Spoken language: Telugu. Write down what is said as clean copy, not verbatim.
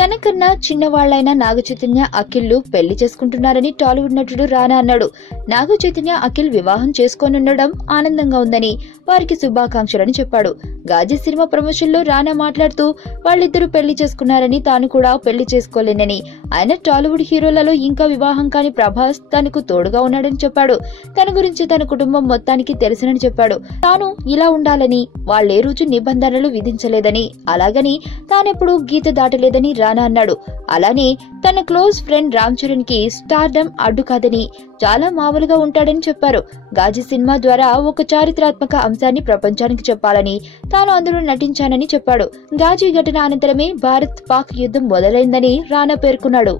తనకన్నా చిన్నవాళ్లైన నాగచైతన్య అఖిల్ పెళ్లి చేసుకుంటున్నారని టాలీవుడ్ నటుడు రానా అన్నాడు. నాగచైతన్య అఖిల్ వివాహం చేసుకోనుండడం ఆనందంగా ఉందని, వారికి శుభాకాంక్షలని చెప్పాడు. గాజీ సినిమా ప్రమోషన్ లో రానా మాట్లాడుతూ వాళ్ళిద్దరూ పెళ్లి చేసుకున్నారని, తాను కూడా పెళ్లి చేసుకోలేనని, ఆయన టాలీవుడ్ హీరోలలో ఇంకా వివాహం కాని ప్రభాస్ తనకు తోడుగా ఉన్నాడని చెప్పాడు. తన గురించి తన కుటుంబం మొత్తానికి తెలుసునని చెప్పాడు. తాను ఇలా ఉండాలని వాళ్లే రోజు నిబంధనలు విధించలేదని, అలాగని తానెప్పుడు గీత దాటలేదని రానా అన్నాడు. అలానే తన క్లోజ్ ఫ్రెండ్ రామ్ చరణ్ కి స్టార్డమ్ అడ్డు కాదని, చాలా మామూలుగా ఉంటాడని చెప్పారు. గాజీ సినిమా ద్వారా ఒక చారిత్రాత్మక అంశాన్ని ప్రపంచానికి చెప్పాలని తాను అందులో నటించానని చెప్పాడు. గాజీ ఘటన అనంతరమే భారత్ పాక్ యుద్ధం మొదలైందని రానా పేర్కొన్నాడు.